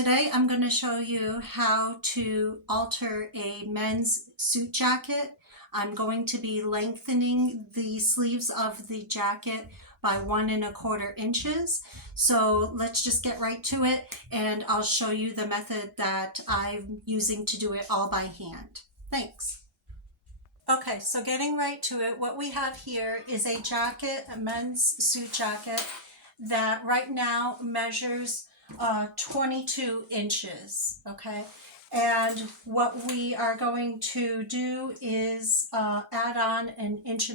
Today I'm going to show you how to alter a men's suit jacket. I'm going to be lengthening the sleeves of the jacket by 1¼ inches. So let's just get right to it, and I'll show you the method that I'm using to do it all by hand. Thanks. Okay, so getting right to it, what we have here is a jacket, a men's suit jacket that right now measures 22 inches, okay? And what we are going to do is add on 1¼ inch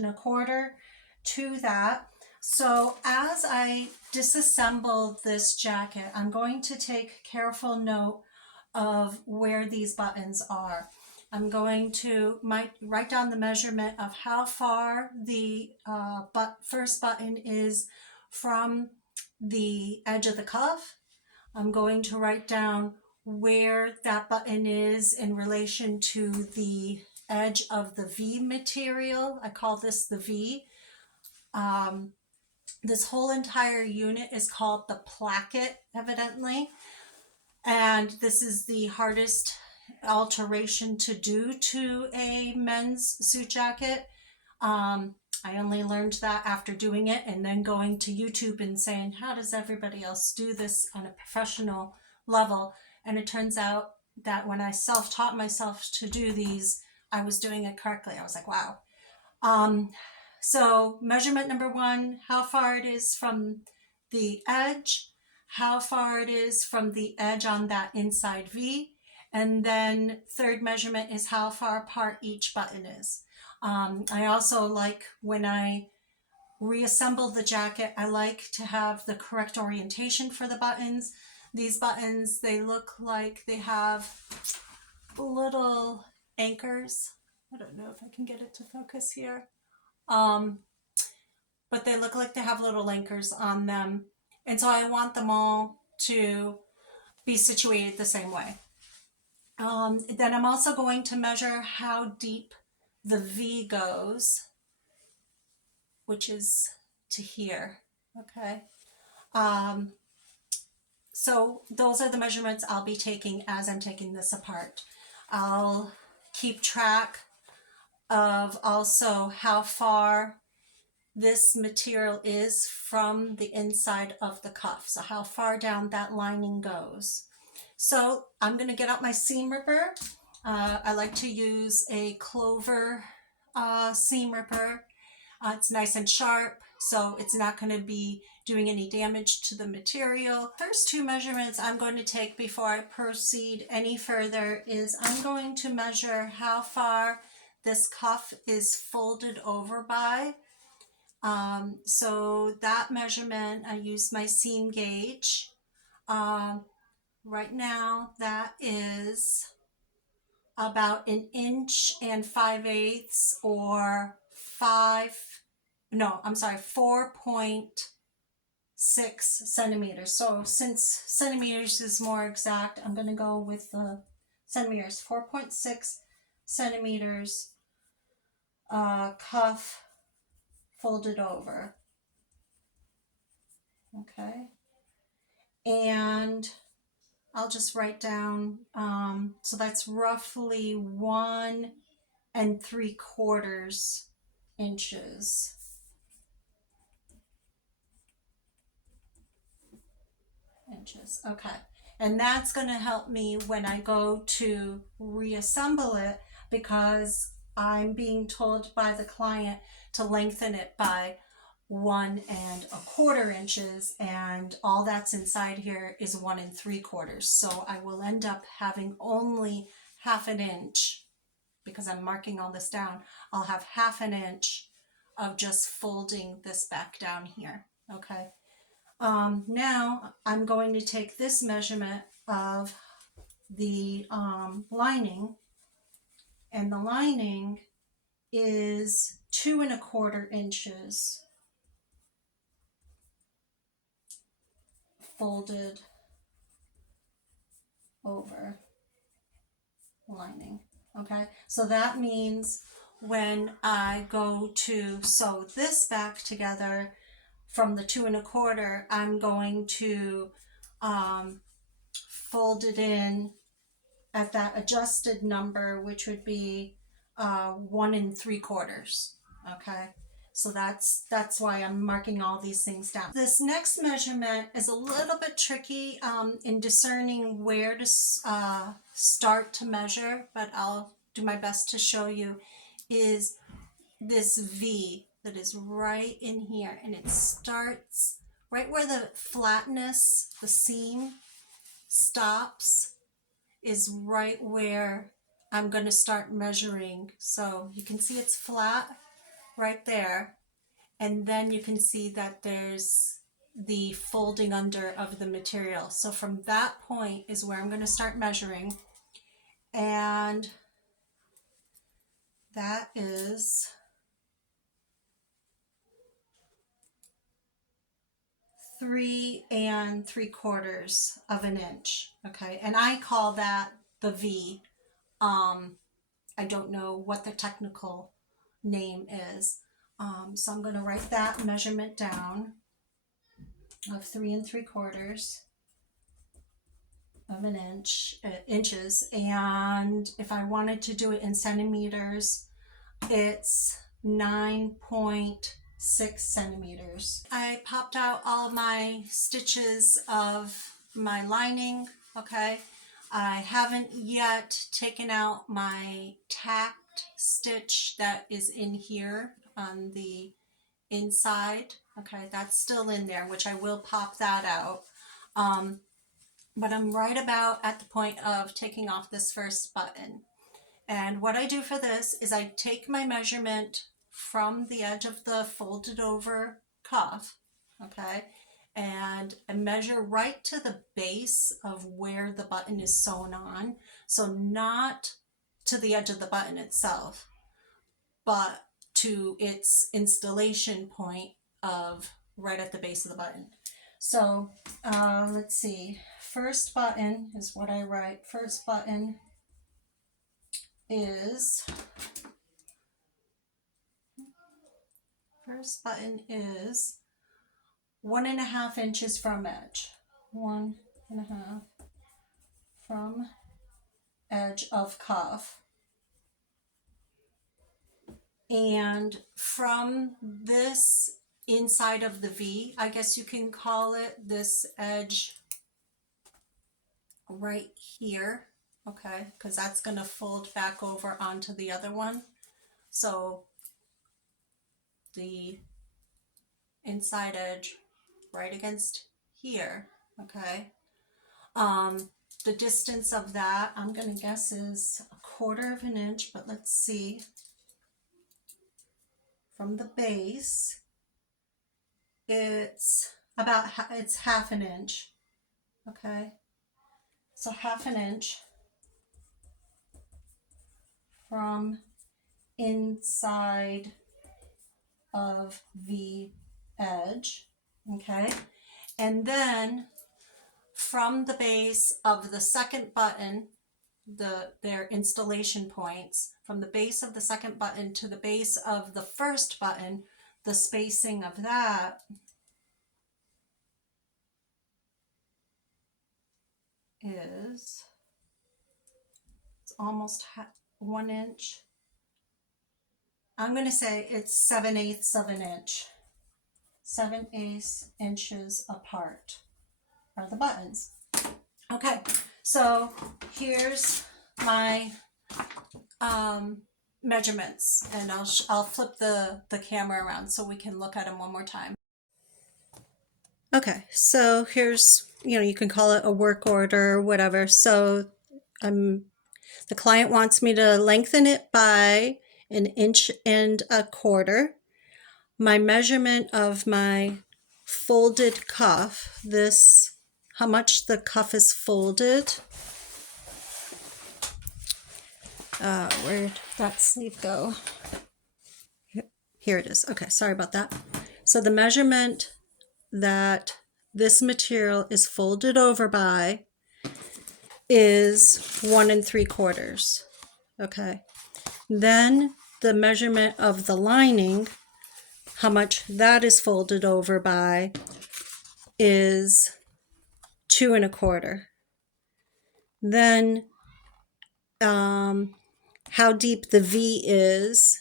to that. So as I disassemble this jacket, I'm going to take careful note of where these buttons are. I'm going to write down the measurement of how far the first button is from the edge of the cuff. I'm going to write down where that button is in relation to the edge of the V material. I call this the V. This whole entire unit is called the Placket, evidently. And this is the hardest alteration to do to a men's suit jacket. I only learned that after doing it and then going to YouTube and saying, how does everybody else do this on a professional level? And it turns out that when I self-taught myself to do these, I was doing it correctly. I was like, wow. So measurement number 1, how far it is from the edge, how far it is from the edge on that inside V, and then third measurement is how far apart each button is. I also like, when I reassemble the jacket, I like to have the correct orientation for the buttons. These buttons, they look like they have little anchors. I don't know if I can get it to focus here. But they look like they have little anchors on them. And so I want them all to be situated the same way. Then I'm also going to measure how deep the V goes, which is to here, okay? So those are the measurements I'll be taking as I'm taking this apart. I'll keep track of also how far this material is from the inside of the cuff, so how far down that lining goes. So I'm going to get out my seam ripper. I like to use a Clover seam ripper. It's nice and sharp, so it's not going to be doing any damage to the material. First 2 measurements I'm going to take before I proceed any further is I'm going to measure how far this cuff is folded over by. So that measurement, I use my seam gauge. Right now that is about 1 5/8 inches or 4.6 centimeters. So since centimeters is more exact, I'm going to go with the centimeters. 4.6 centimeters cuff folded over. Okay. And I'll just write down, so that's roughly 1 3/4 inches. Okay. And that's going to help me when I go to reassemble it, because I'm being told by the client to lengthen it by 1 1/4 inches, and all that's inside here is 1 3/4. So I will end up having only 1/2 inch, because I'm marking all this down. I'll have 1/2 inch of just folding this back down here. Okay. Now I'm going to take this measurement of the lining, and the lining is 2 1/4 inches folded over lining. Okay, so that means when I go to sew this back together from the 2 1/4, I'm going to fold it in at that adjusted number, which would be 1 3/4. Okay, so that's why I'm marking all these things down. This next measurement is a little bit tricky in discerning where to start to measure, but I'll do my best to show you. Is this V that is right in here, and it starts right where the flatness, the seam stops, is right where I'm going to start measuring. So you can see it's flat right there, and then you can see that there's the folding under of the material. So from that point is where I'm going to start measuring, and that is 3 3/4 of an inch. Okay, and I call that the V. I don't know what the technical name is. So I'm going to write that measurement down of 3 3/4 of an inches. And if I wanted to do it in centimeters, it's 9.6 centimeters. I popped out all my stitches of my lining. Okay, I haven't yet taken out my tacked stitch that is in here on the inside. Okay, that's still in there, which I will pop that out. But I'm right about at the point of taking off this first button. And what I do for this is I take my measurement from the edge of the folded over cuff, okay, and I measure right to the base of where the button is sewn on. So not to the edge of the button itself, but to its installation point of right at the base of the button. So let's see, first button is what I write. First button is 1.5 inches from edge. 1.5 from edge of cuff. And from this inside of the V, I guess you can call it, this edge right here, okay, because that's going to fold back over onto the other one. So the inside edge right against here, okay. The distance of that, I'm going to guess, is 1/4 inch, but let's see. From the base, it's about, it's 1/2 inch, okay. So 1/2 inch from inside of the edge, okay. And then from the base of the second button, their installation points, from the base of the second button to the base of the first button, the spacing of that is, it's almost 1 inch. I'm going to say it's 7/8 of an inch. 7/8 inches apart are the buttons. Okay, so here's my measurements, and I'll flip the camera around so we can look at them one more time. Okay, so here's, you can call it a work order or whatever. So the client wants me to lengthen it by 1.25 inches. My measurement of my folded cuff, this, how much the cuff is folded. Where'd that sleeve go? Here it is. Okay, sorry about that. So the measurement that this material is folded over by is 1 3/4. Okay. Then the measurement of the lining, how much that is folded over by, is 2 1/4. Then how deep the V is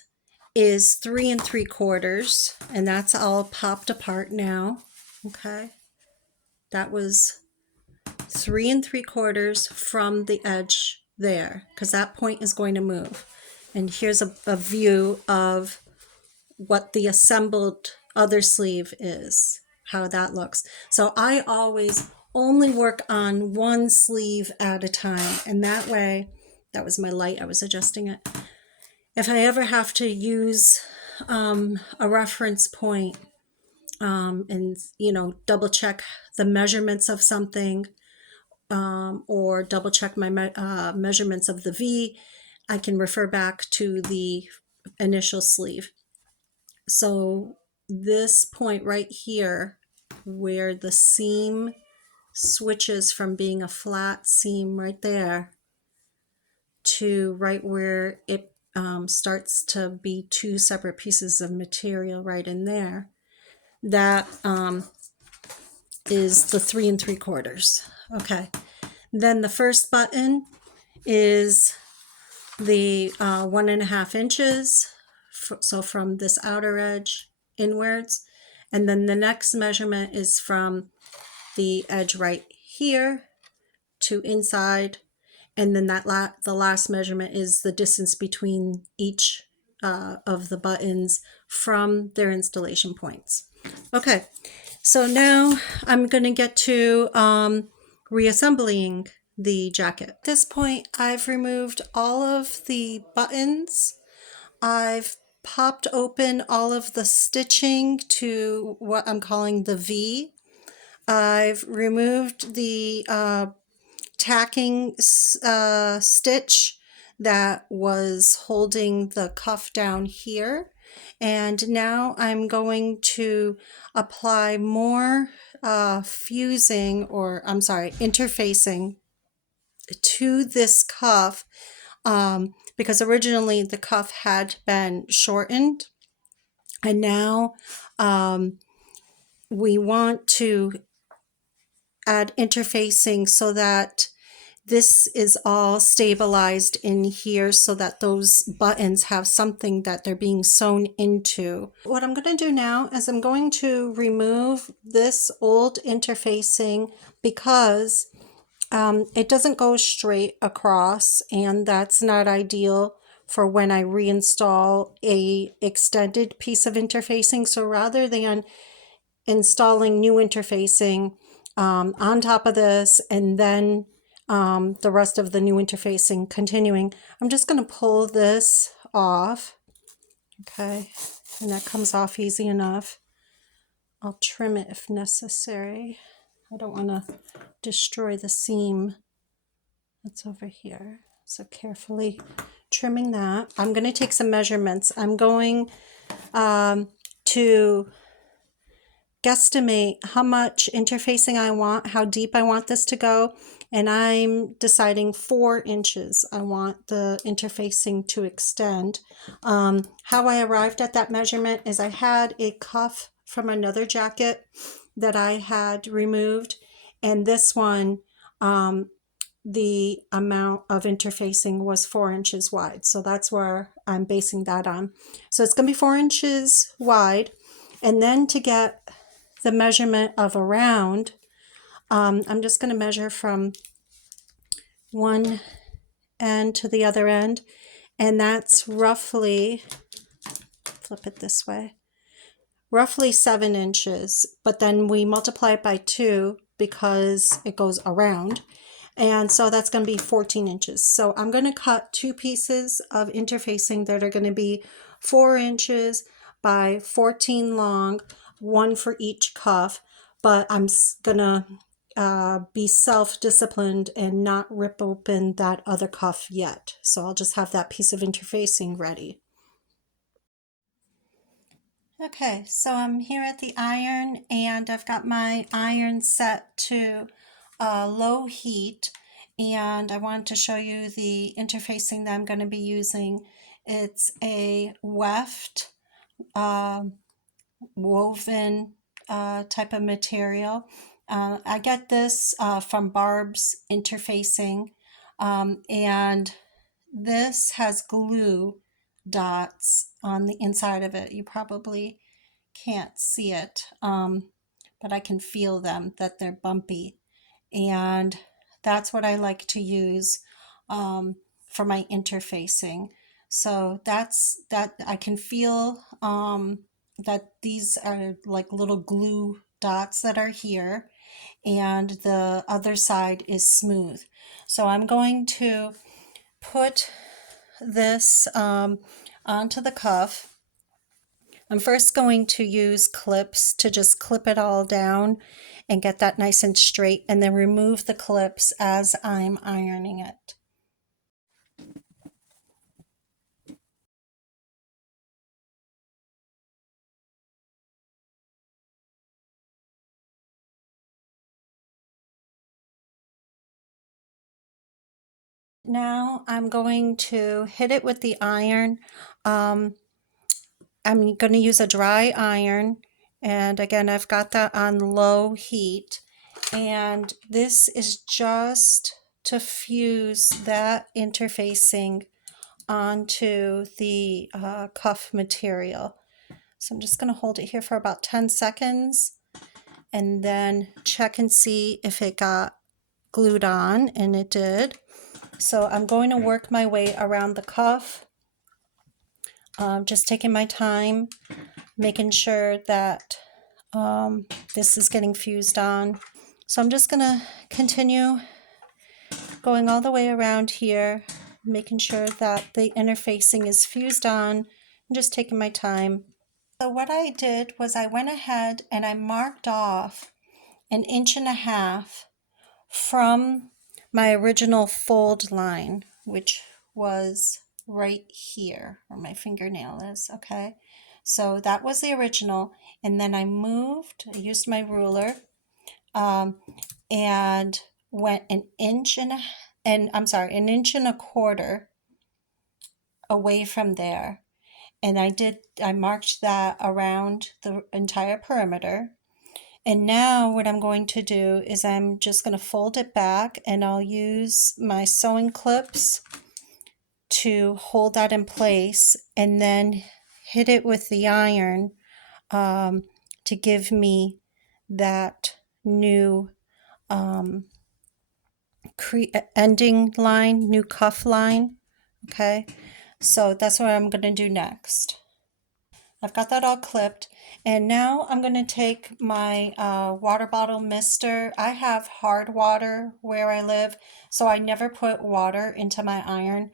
3 3/4, and that's all popped apart now. Okay, that was 3 3/4 from the edge there, because that point is going to move. And here's a view of what the assembled other sleeve is, how that looks. So I always only work on one sleeve at a time, and that way, that was my light, I was adjusting it. If I ever have to use a reference point, and double check the measurements of something, or double check my measurements of the V, I can refer back to the initial sleeve. So this point right here, where the seam switches from being a flat seam right there to right where it starts to be two separate pieces of material right in there, that is the 3 3/4. Okay, then the first button is the 1.5 inches, so from this outer edge inwards, and then the next measurement is from the edge right here to inside, and then the last measurement is the distance between each of the buttons from their installation points. Okay, so now I'm going to get to reassembling the jacket. At this point, I've removed all of the buttons. I've popped open all of the stitching to what I'm calling the V. I've removed the tacking stitch that was holding the cuff down here. And now I'm going to apply more interfacing to this cuff, because originally the cuff had been shortened, and now we want to add interfacing so that this is all stabilized in here, so that those buttons have something that they're being sewn into. What I'm going to do now is I'm going to remove this old interfacing, because it doesn't go straight across, and that's not ideal for when I reinstall a extended piece of interfacing. So rather than installing new interfacing on top of this, and then the rest of the new interfacing continuing, I'm just going to pull this off. Okay, and that comes off easy enough. I'll trim it if necessary. I don't want to destroy the seam that's over here. So carefully trimming that. I'm going to take some measurements. I'm going to guesstimate how much interfacing I want, how deep I want this to go, and I'm deciding 4 inches I want the interfacing to extend. How I arrived at that measurement is I had a cuff from another jacket that I had removed, and this one, the amount of interfacing was 4 inches wide. So that's where I'm basing that on. So it's going to be 4 inches wide. And then to get the measurement of around, I'm just going to measure from one end to the other end. And that's roughly, flip it this way, roughly 7 inches. But then we multiply it by 2 because it goes around. And so that's going to be 14 inches. So I'm going to cut 2 pieces of interfacing that are going to be 4 inches by 14 long, one for each cuff, but I'm going to be self-disciplined and not rip open that other cuff yet. So I'll just have that piece of interfacing ready. Okay, so I'm here at the iron, and I've got my iron set to low heat, and I wanted to show you the interfacing that I'm going to be using. It's a weft woven type of material. I get this from Barb's Interfacing. And this has glue dots on the inside of it. You probably can't see it, but I can feel them, that they're bumpy. And that's what I like to use for my interfacing. So that's that. I can feel that these are like little glue dots that are here, and the other side is smooth. So I'm going to put this onto the cuff. I'm first going to use clips to just clip it all down and get that nice and straight, and then remove the clips as I'm ironing it. Now I'm going to hit it with the iron. I'm going to use a dry iron, and again, I've got that on low heat, and this is just to fuse that interfacing onto the cuff material. So I'm just going to hold it here for about 10 seconds and then check and see if it got glued on, and it did. So I'm going to work my way around the cuff, just taking my time, making sure that this is getting fused on. So I'm just going to continue going all the way around here, making sure that the interfacing is fused on, and just taking my time. So what I did was I went ahead and I marked off 1.5 inches from my original fold line, which was right here where my fingernail is. Okay, so that was the original, and then I used my ruler, and went 1.25 inches away from there, and I marked that around the entire perimeter. And now what I'm going to do is I'm just going to fold it back, and I'll use my sewing clips to hold that in place, and then hit it with the iron to give me that new ending line, new cuff line. Okay, so that's what I'm going to do next. I've got that all clipped, and now I'm going to take my water bottle mister. I have hard water where I live, so I never put water into my iron.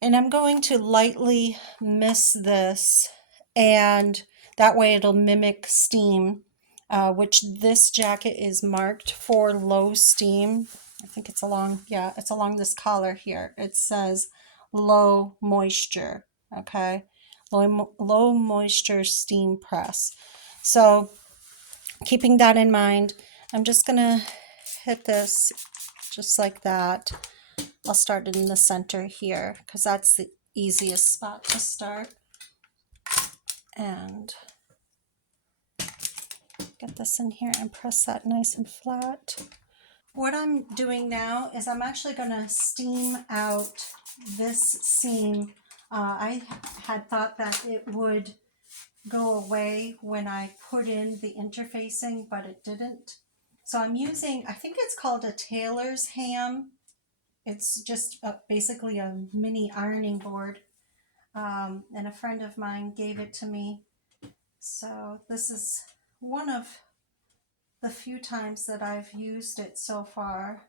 And I'm going to lightly mist this, and that way it'll mimic steam, which this jacket is marked for low steam. I think it's along this collar here. It says low moisture, okay? Low moisture steam press. So keeping that in mind, I'm just gonna hit this just like that. I'll start in the center here because that's the easiest spot to start, and get this in here and press that nice and flat. What I'm doing now is I'm actually going to steam out this seam. I had thought that it would go away when I put in the interfacing, but it didn't. So I'm using, I think it's called a tailor's ham. It's just basically a mini ironing board, and a friend of mine gave it to me. So this is one of the few times that I've used it so far.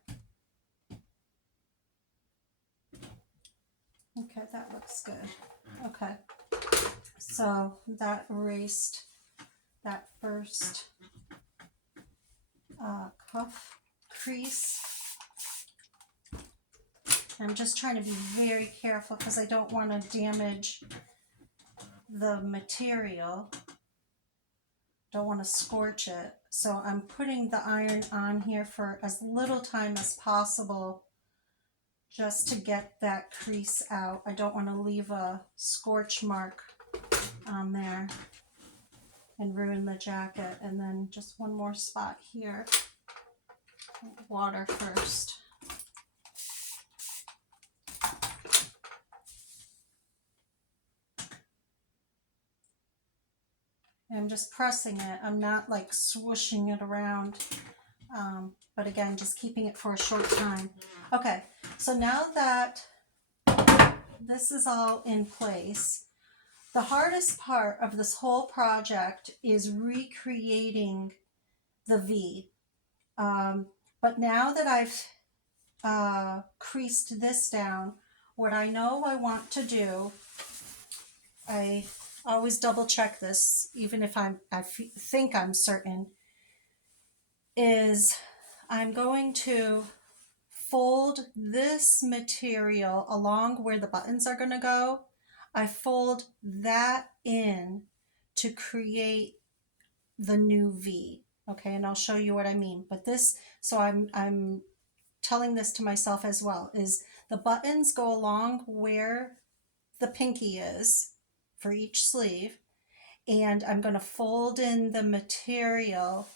Okay, that looks good. Okay, so that erased that first cuff crease. I'm just trying to be very careful because I don't want to damage the material. Don't want to scorch it. So I'm putting the iron on here for as little time as possible just to get that crease out. I don't want to leave a scorch mark on there and ruin the jacket. And then just one more spot here. Water first. I'm just pressing it. I'm not like swooshing it around. But again, just keeping it for a short time. Okay, so now that this is all in place, the hardest part of this whole project is recreating the V. But now that I've creased this down, what I know I want to do, I always double check this, even if I think I'm certain, is I'm going to fold this material along where the buttons are going to go. I fold that in to create the new V. Okay, and I'll show you what I mean. But this, so I'm telling this to myself as well, is the buttons go along where the pinky is for each sleeve, and I'm going to fold in the material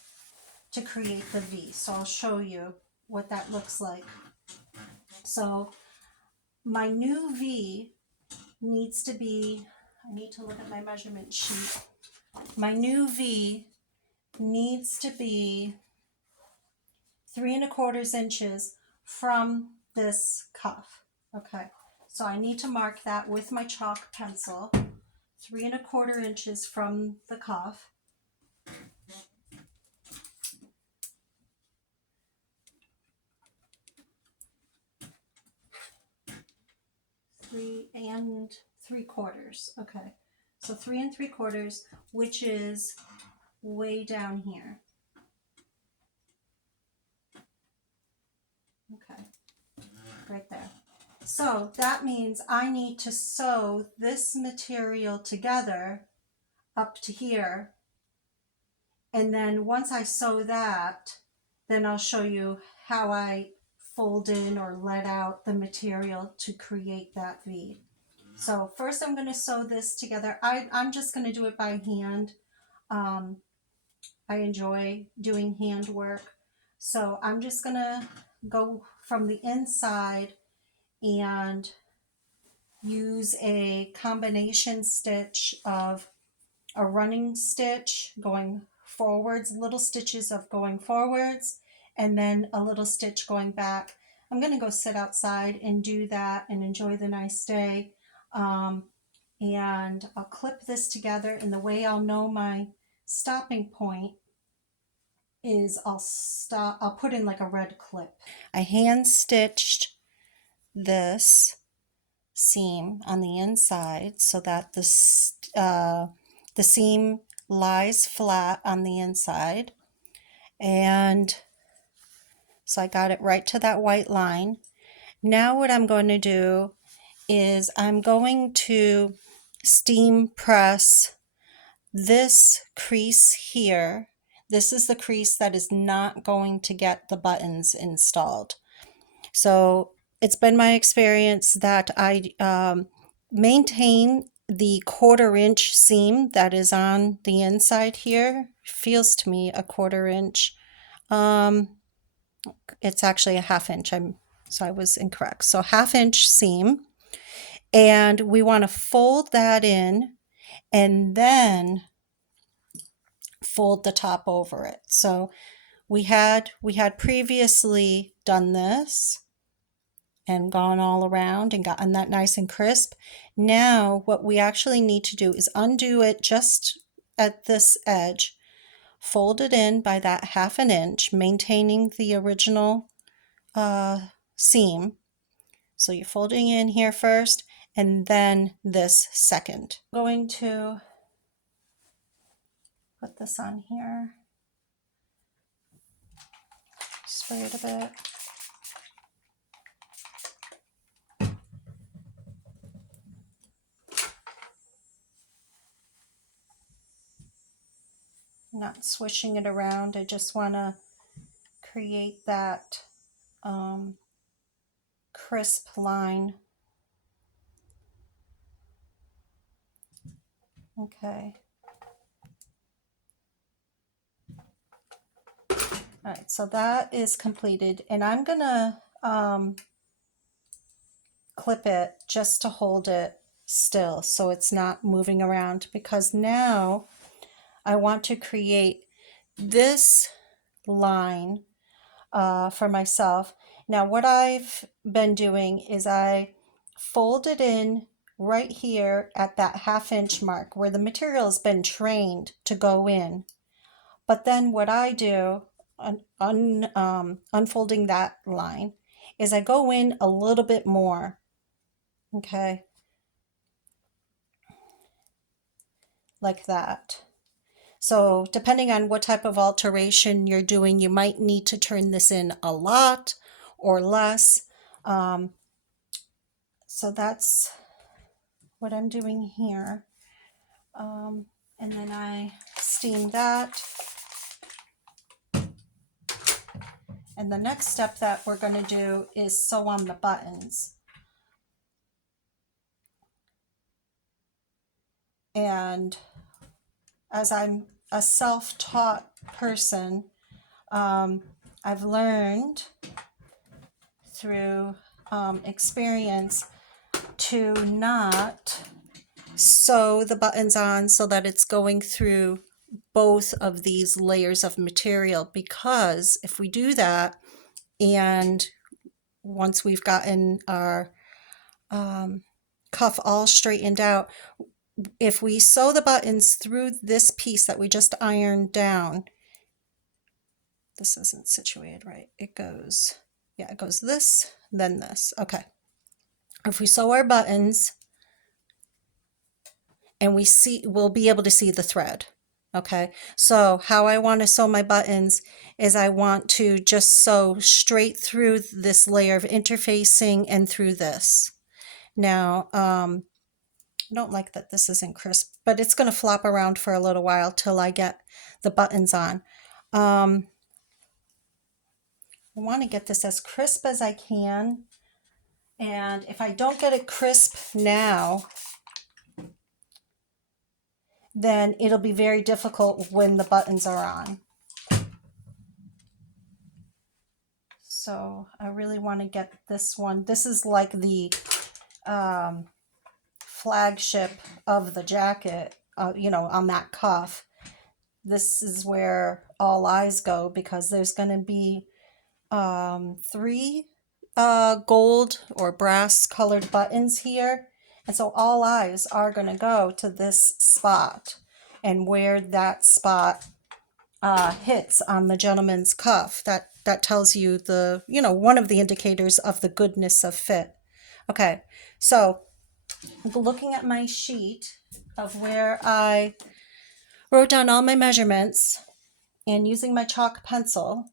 to create the V. So I'll show you what that looks like. So my new V needs to be, I need to look at my measurement sheet. My new V needs to be 3¼ inches from this cuff. Okay, so I need to mark that with my chalk pencil, 3¼ inches from the cuff. Three and 3/4. Okay, so 3 3/4, which is way down here. Okay, right there. So that means I need to sew this material together up to here. And then once I sew that, then I'll show you how I fold in or let out the material to create that V. So first I'm going to sew this together. I'm just going to do it by hand. I enjoy doing hand work. So I'm just going to go from the inside and use a combination stitch of a running stitch going forwards, little stitches of going forwards, and then a little stitch going back. I'm going to go sit outside and do that and enjoy the nice day. And I'll clip this together, and the way I'll know my stopping point is I'll put in like a red clip. I hand stitched this seam on the inside so that the seam lies flat on the inside, and so I got it right to that white line. Now what I'm going to do is I'm going to steam press this crease here. This is the crease that is not going to get the buttons installed. So it's been my experience that I maintain the 1/4 inch seam that is on the inside here. Feels to me a 1/4 inch. It's actually a 1/2 inch. So I was incorrect. So 1/2 inch seam, and we want to fold that in and then fold the top over it. So we had previously done this and gone all around and gotten that nice and crisp. Now what we actually need to do is undo it just at this edge, fold it in by that 1/2 inch, maintaining the original seam. So you're folding in here first and then this second. I'm going to put this on here, spray it a bit. Not swishing it around. I just want to create that crisp line. Okay. All right, so that is completed, and I'm gonna clip it just to hold it still so it's not moving around, because now I want to create this line for myself. Now what I've been doing is I fold it in right here at that 1/2 inch mark where the material has been trained to go in. But then what I do, unfolding that line, is I go in a little bit more, okay, like that. So depending on what type of alteration you're doing, you might need to turn this in a lot or less. So that's what I'm doing here. And then I steam that. And the next step that we're going to do is sew on the buttons. And as I'm a self-taught person, I've learned through experience to not sew the buttons on so that it's going through both of these layers of material, because if we do that, and once we've gotten our cuff all straightened out, if we sew the buttons through this piece that we just ironed down, this isn't situated right. It goes, yeah, it goes this, then this. Okay. If we sew our buttons and we'll be able to see the thread. Okay. So how I want to sew my buttons is I want to just sew straight through this layer of interfacing and through this. Now, I don't like that this isn't crisp, but it's going to flop around for a little while till I get the buttons on. I want to get this as crisp as I can. And if I don't get it crisp now, then it'll be very difficult when the buttons are on. So I really want to get this one. This is like the flagship of the jacket, you know, on that cuff. This is where all eyes go, because there's going to be 3 gold or brass colored buttons here. And so all eyes are going to go to this spot, and where that spot hits on the gentleman's cuff, that tells you the, you know, one of the indicators of the goodness of fit. Okay, so looking at my sheet of where I wrote down all my measurements, and using my chalk pencil,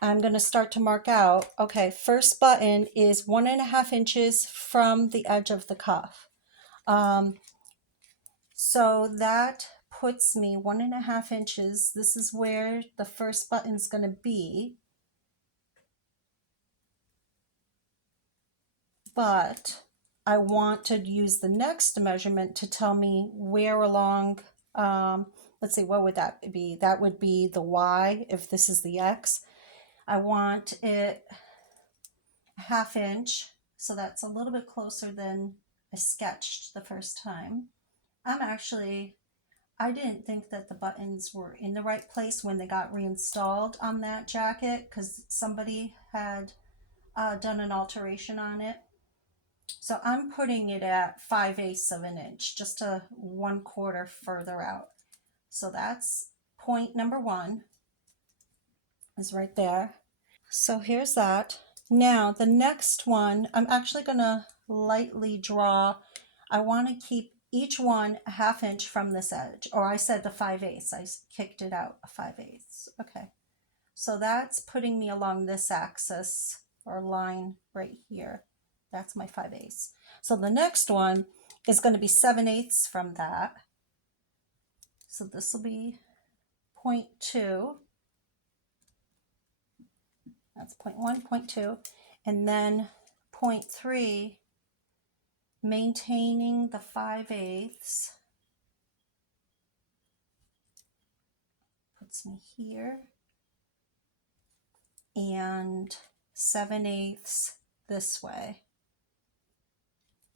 I'm going to start to mark out, okay, first button is 1.5 inches from the edge of the cuff. So that puts me 1.5 inches. This is where the first button's going to be. But I want to use the next measurement to tell me where along, let's see, what would that be? That would be the Y if this is the X. I want it 1/2 inch, so that's a little bit closer than I sketched the first time. I didn't think that the buttons were in the right place when they got reinstalled on that jacket, because somebody had done an alteration on it. So I'm putting it at 5/8 of an inch, just a 1/4 further out. So that's point number 1 is right there. So here's that. Now the next one, I'm actually going to lightly draw. I want to keep each one 1/2 inch from this edge, or I said the 5/8. I kicked it out a 5/8. Okay. So that's putting me along this axis or line right here. That's my 5/8. So the next one is going to be 7/8 from that. So this will be 0.2. That's 0.1, 0.2. And then 0.3, maintaining the 5/8, puts me here. And 7/8 this way,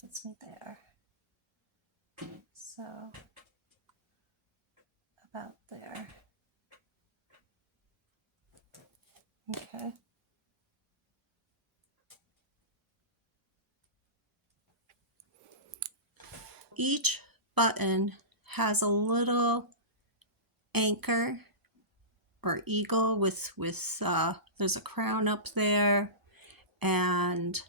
puts me there. So, about there. Okay. Each button has a little anchor or eagle with there's a crown up there and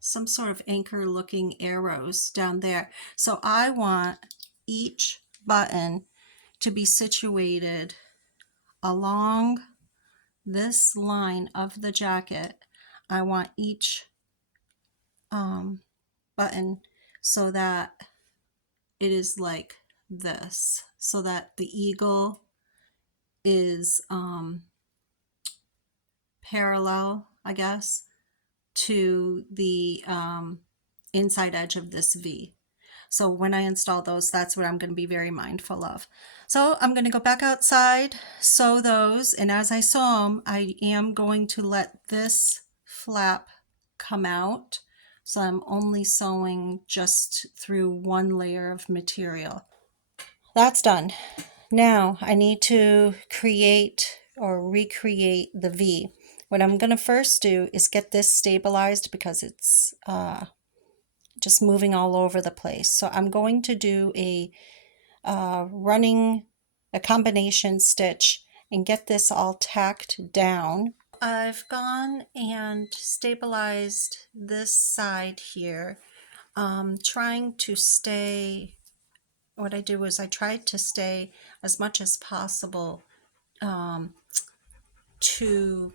some sort of anchor looking arrows down there. So I want each button to be situated along this line of the jacket. I want each button so that it is like this, so that the eagle is parallel, I guess, to the inside edge of this V. So when I install those, that's what I'm going to be very mindful of. So I'm going to go back outside, sew those, and as I sew them, I am going to let this flap come out. So I'm only sewing just through one layer of material. That's done. Now I need to create or recreate the V. What I'm going to first do is get this stabilized because it's just moving all over the place. So I'm going to do a combination stitch and get this all tacked down. I've gone and stabilized this side here, trying to stay. What I do is I tried to stay as much as possible to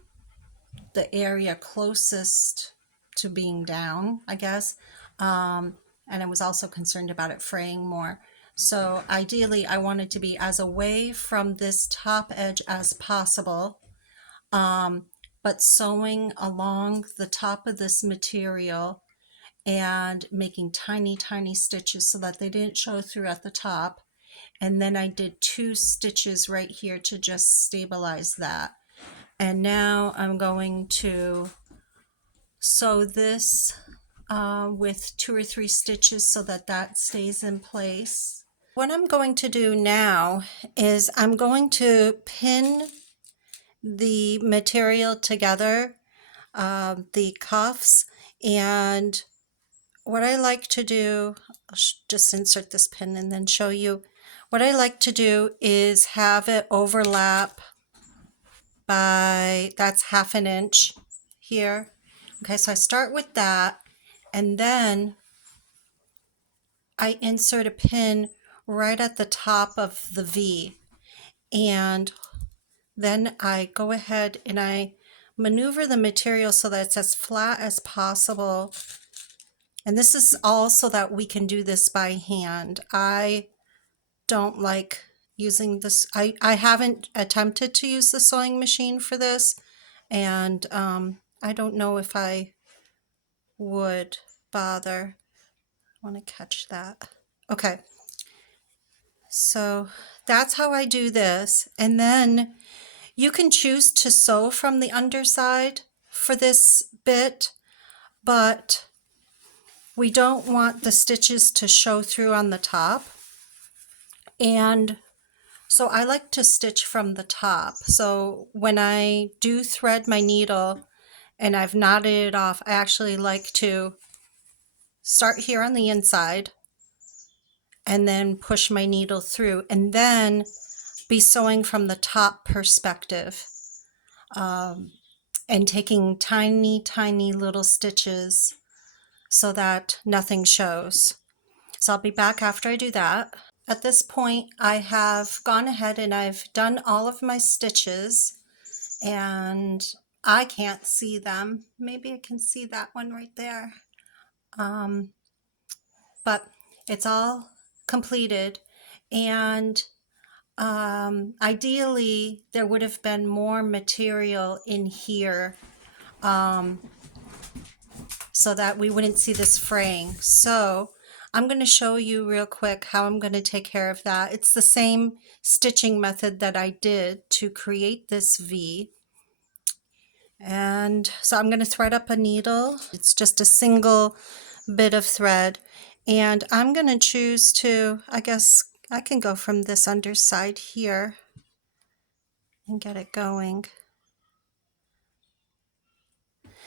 the area closest to being down, I guess. And I was also concerned about it fraying more. So ideally, I wanted to be as away from this top edge as possible, but sewing along the top of this material and making tiny, tiny stitches so that they didn't show through at the top. And then I did 2 stitches right here to just stabilize that. And now I'm going to sew this with 2 or 3 stitches so that that stays in place. What I'm going to do now is I'm going to pin the material together, the cuffs, and what I like to do, I'll just insert this pin and then show you. What I like to do is have it overlap by, that's 1/2 inch here. Okay, so I start with that, and then I insert a pin right at the top of the V, and then I go ahead and I maneuver the material so that it's as flat as possible. And this is all so that we can do this by hand. I don't like using this. I haven't attempted to use the sewing machine for this, and I don't know if I would bother. I want to catch that. Okay, so that's how I do this. And then you can choose to sew from the underside for this bit, but we don't want the stitches to show through on the top. And so I like to stitch from the top. So when I do thread my needle and I've knotted it off, I actually like to start here on the inside and then push my needle through and then be sewing from the top perspective, and taking tiny, tiny little stitches so that nothing shows. So I'll be back after I do that. At this point, I have gone ahead and I've done all of my stitches, and I can't see them. Maybe I can see that one right there. But it's all completed, and ideally there would have been more material in here so that we wouldn't see this fraying. So I'm going to show you real quick how I'm going to take care of that. It's the same stitching method that I did to create this V. And so I'm going to thread up a needle. It's just a single bit of thread. And I'm going to choose to, I guess, I can go from this underside here and get it going.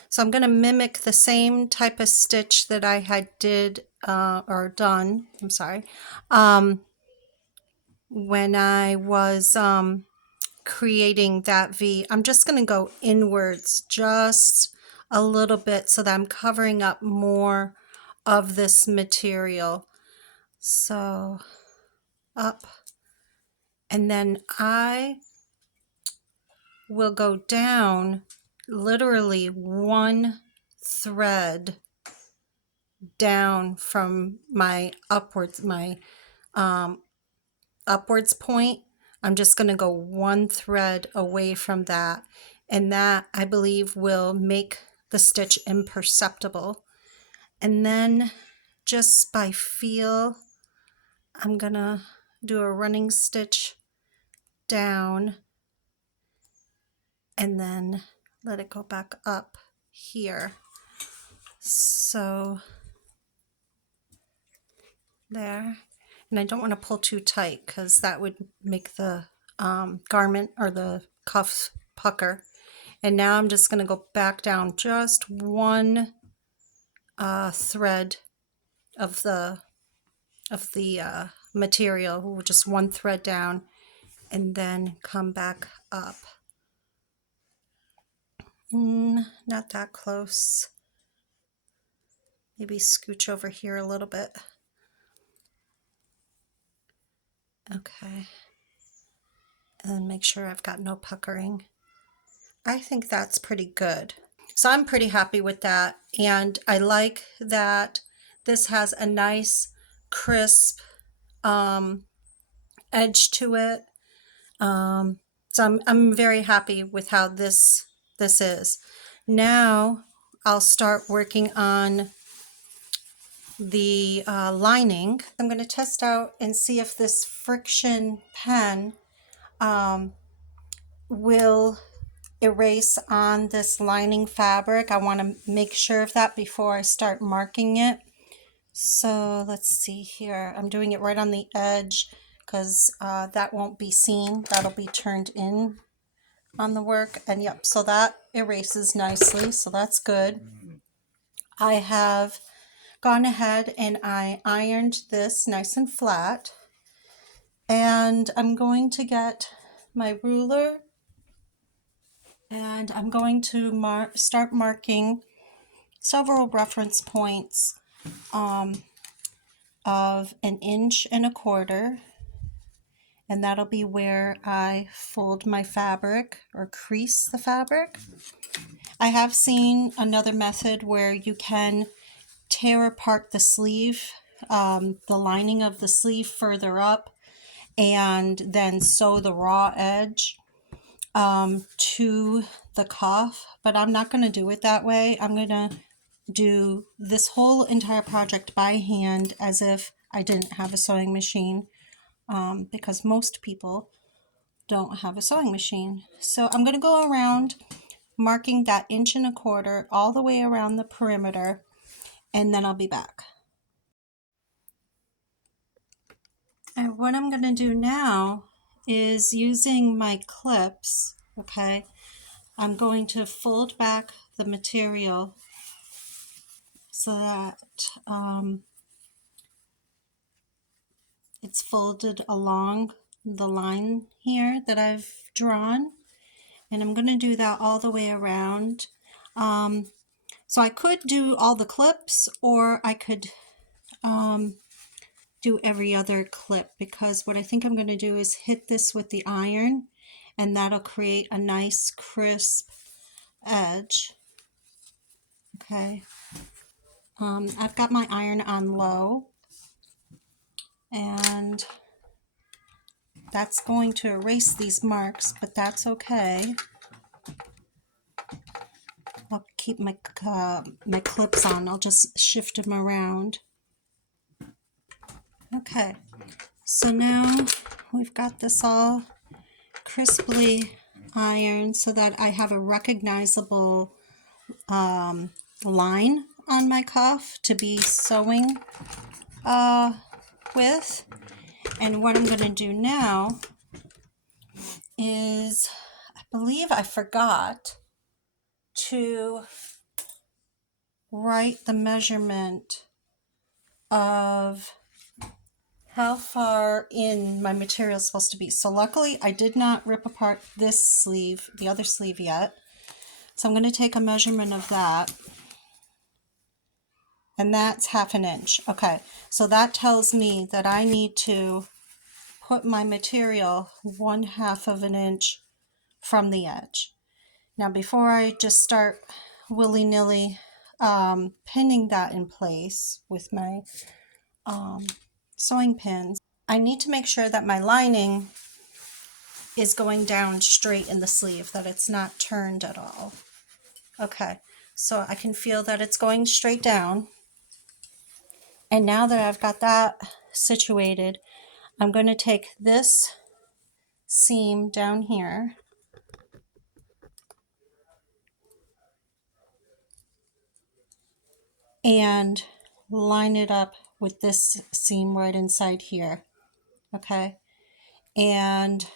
So I'm going to mimic the same type of stitch that I had done, I'm sorry, when I was creating that V. I'm just going to go inwards just a little bit so that I'm covering up more of this material. So up, and then I will go down literally one thread down from my upwards point. I'm just going to go one thread away from that, and that I believe will make the stitch imperceptible. And then just by feel, I'm gonna do a running stitch down and then let it go back up here. So there. And I don't want to pull too tight because that would make the garment or the cuff pucker. And now I'm just going to go back down just one thread of the material, just one thread down, and then come back up. Not that close. Maybe scooch over here a little bit. Okay. And then make sure I've got no puckering. I think that's pretty good. So I'm pretty happy with that. And I like that this has a nice crisp edge to it. So I'm very happy with how this is. Now I'll start working on the lining. I'm going to test out and see if this friction pen will erase on this lining fabric. I want to make sure of that before I start marking it. So let's see here. I'm doing it right on the edge because that won't be seen. That'll be turned in on the work. And yep, so that erases nicely. So that's good. I have gone ahead and I ironed this nice and flat. And I'm going to get my ruler and I'm going to start marking several reference points of 1.25 inches, and that'll be where I fold my fabric or crease the fabric. I have seen another method where you can tear apart the sleeve, the lining of the sleeve further up, and then sew the raw edge to the cuff, but I'm not going to do it that way. I'm going to do this whole entire project by hand as if I didn't have a sewing machine, because most people don't have a sewing machine. So I'm going to go around marking that 1.25 inches all the way around the perimeter, and then I'll be back. And what I'm going to do now is using my clips, okay, I'm going to fold back the material so that it's folded along the line here that I've drawn, and I'm going to do that all the way around. So I could do all the clips, or I could do every other clip, because what I think I'm going to do is hit this with the iron, and that'll create a nice crisp edge. Okay, I've got my iron on low, and that's going to erase these marks, but that's okay. I'll keep my clips on. I'll just shift them around. Okay, so now we've got this all crisply ironed so that I have a recognizable line on my cuff to be sewing with. And what I'm going to do now is, I believe I forgot to write the measurement of how far in my material is supposed to be. So luckily I did not rip apart this sleeve, the other sleeve yet. So I'm going to take a measurement of that. And that's 1/2 inch. Okay, so that tells me that I need to put my material 1/2 inch from the edge. Now before I just start willy-nilly pinning that in place with my sewing pins, I need to make sure that my lining is going down straight in the sleeve, that it's not turned at all. Okay, so I can feel that it's going straight down. And now that I've got that situated, I'm going to take this seam down here and line it up with this seam right inside here. Okay, and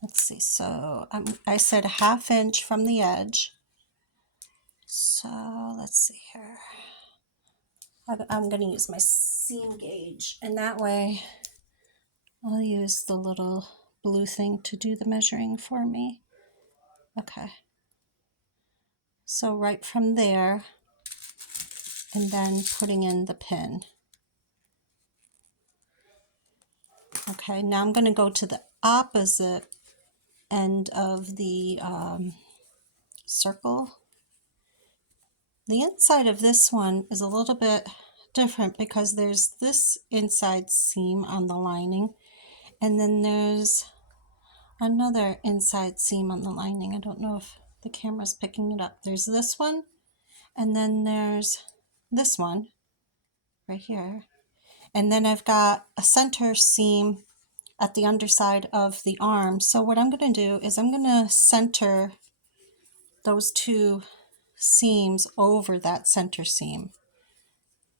let's see, so I said 1/2 inch from the edge. So let's see here. I'm going to use my seam gauge, and that way I'll use the little blue thing to do the measuring for me. Okay, so right from there, and then putting in the pin. Okay, now I'm going to go to the opposite end of the circle. The inside of this one is a little bit different because there's this inside seam on the lining, and then there's another inside seam on the lining. I don't know if the camera's picking it up. There's this one, and then there's this one right here. And then I've got a center seam at the underside of the arm. So what I'm going to do is I'm going to center those two seams over that center seam.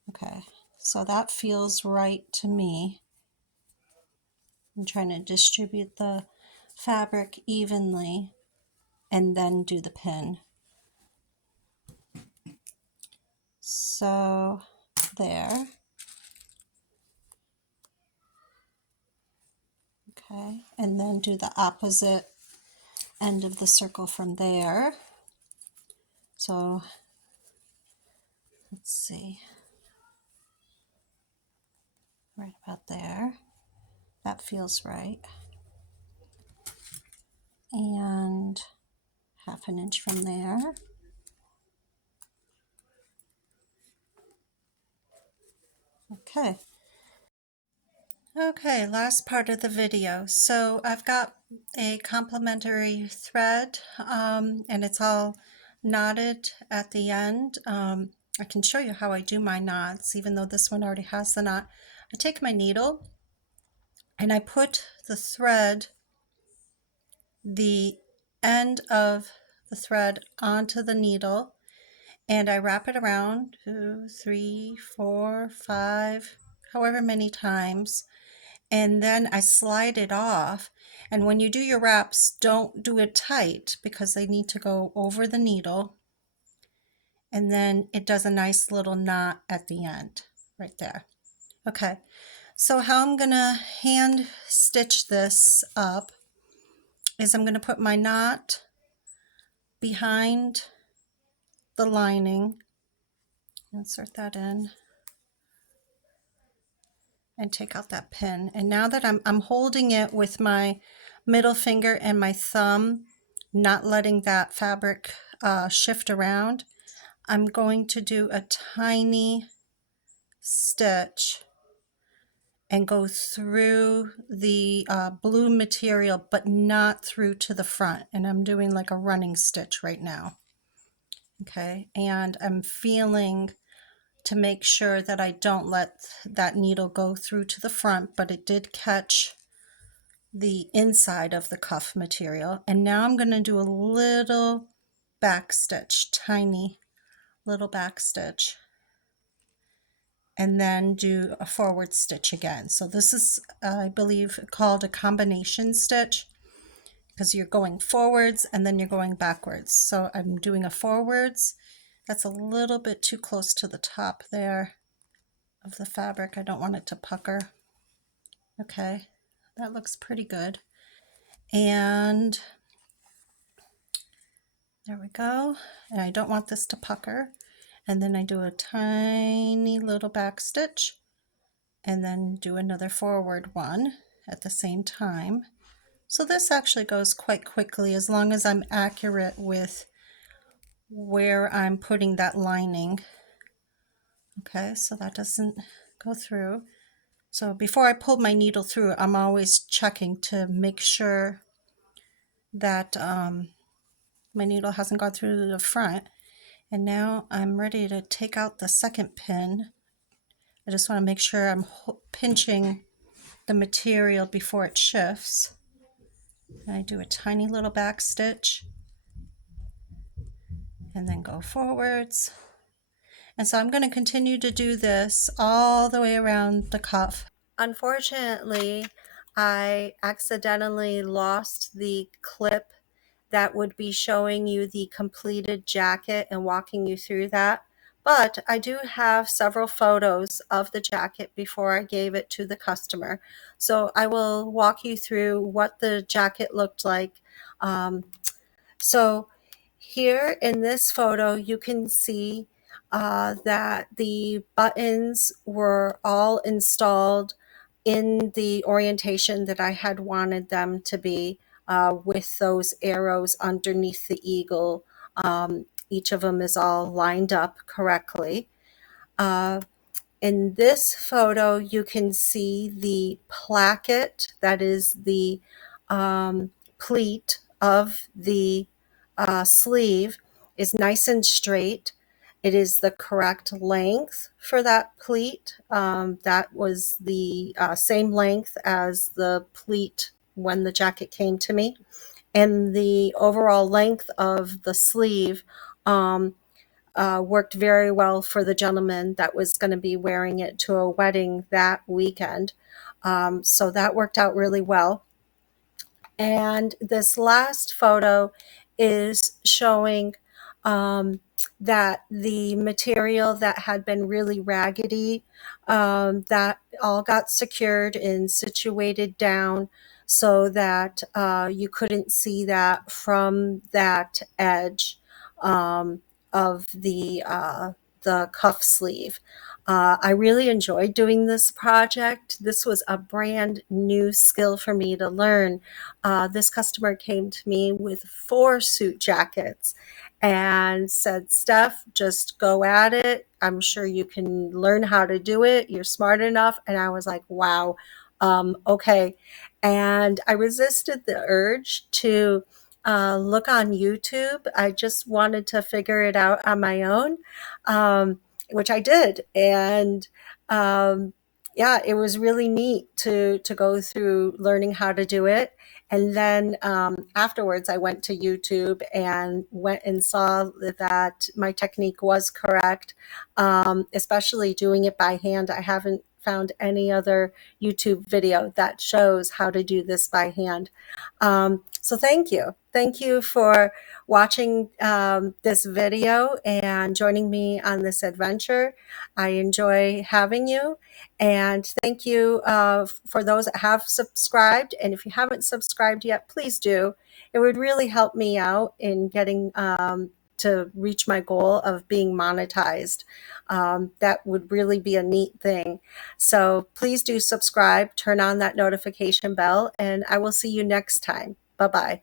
Okay, so that feels right to me. I'm trying to distribute the fabric evenly and then do the pin. So there. Okay, and then do the opposite end of the circle from there. So let's see, right about there. That feels right. And 1/2 inch from there. Okay. Okay, last part of the video. So I've got a complementary thread and it's all knotted at the end. I can show you how I do my knots, even though this one already has the knot. I take my needle and I put the thread, the end of the thread onto the needle, and I wrap it around 2, 3, 4, 5, however many times, and then I slide it off. And when you do your wraps, don't do it tight because they need to go over the needle, and then it does a nice little knot at the end right there. Okay, so how I'm gonna hand stitch this up is I'm gonna put my knot behind the lining, insert that in, and take out that pin. And now that I'm holding it with my middle finger and my thumb, not letting that fabric shift around, I'm going to do a tiny stitch and go through the blue material, but not through to the front. And I'm doing like a running stitch right now. Okay, and I'm feeling to make sure that I don't let that needle go through to the front, but it did catch the inside of the cuff material. And now I'm going to do a little back stitch, tiny little back stitch. and then do a forward stitch again. So this is, I believe, called a combination stitch, because you're going forwards and then you're going backwards. So I'm doing a forwards. That's a little bit too close to the top there of the fabric. I don't want it to pucker. Okay, that looks pretty good. And there we go. And I don't want this to pucker. And then I do a tiny little back stitch and then do another forward one at the same time. So this actually goes quite quickly as long as I'm accurate with where I'm putting that lining. Okay, so that doesn't go through. So before I pull my needle through, I'm always checking to make sure that my needle hasn't gone through the front. And now I'm ready to take out the second pin. I just want to make sure I'm pinching the material before it shifts. And I do a tiny little back stitch and then go forwards. And so I'm going to continue to do this all the way around the cuff. Unfortunately, I accidentally lost the clip that would be showing you the completed jacket and walking you through that. But I do have several photos of the jacket before I gave it to the customer. So I will walk you through what the jacket looked like. So here in this photo, you can see that the buttons were all installed in the orientation that I had wanted them to be, with those arrows underneath the eagle. Each of them is all lined up correctly. In this photo, you can see the placket, that is the pleat of the sleeve, is nice and straight. It is the correct length for that pleat. That was the same length as the pleat when the jacket came to me. And the overall length of the sleeve worked very well for the gentleman that was going to be wearing it to a wedding that weekend. So that worked out really well. And this last photo is showing that the material that had been really raggedy, that all got secured and situated down so that you couldn't see that from that edge of the cuff sleeve. I really enjoyed doing this project. This was a brand new skill for me to learn. This customer came to me with 4 suit jackets and said, Steph, just go at it. I'm sure you can learn how to do it. You're smart enough. And I was like, wow, okay. And I resisted the urge to look on YouTube. I just wanted to figure it out on my own, which I did. And yeah, it was really neat to go through learning how to do it. And then afterwards, I went to YouTube and went and saw that my technique was correct, especially doing it by hand. I haven't found any other YouTube video that shows how to do this by hand. So thank you. Thank you for watching this video and joining me on this adventure. I enjoy having you. And thank you for those that have subscribed. And if you haven't subscribed yet, please do. It would really help me out in getting to reach my goal of being monetized. That would really be a neat thing. So please do subscribe, turn on that notification bell, and I will see you next time. Bye-bye.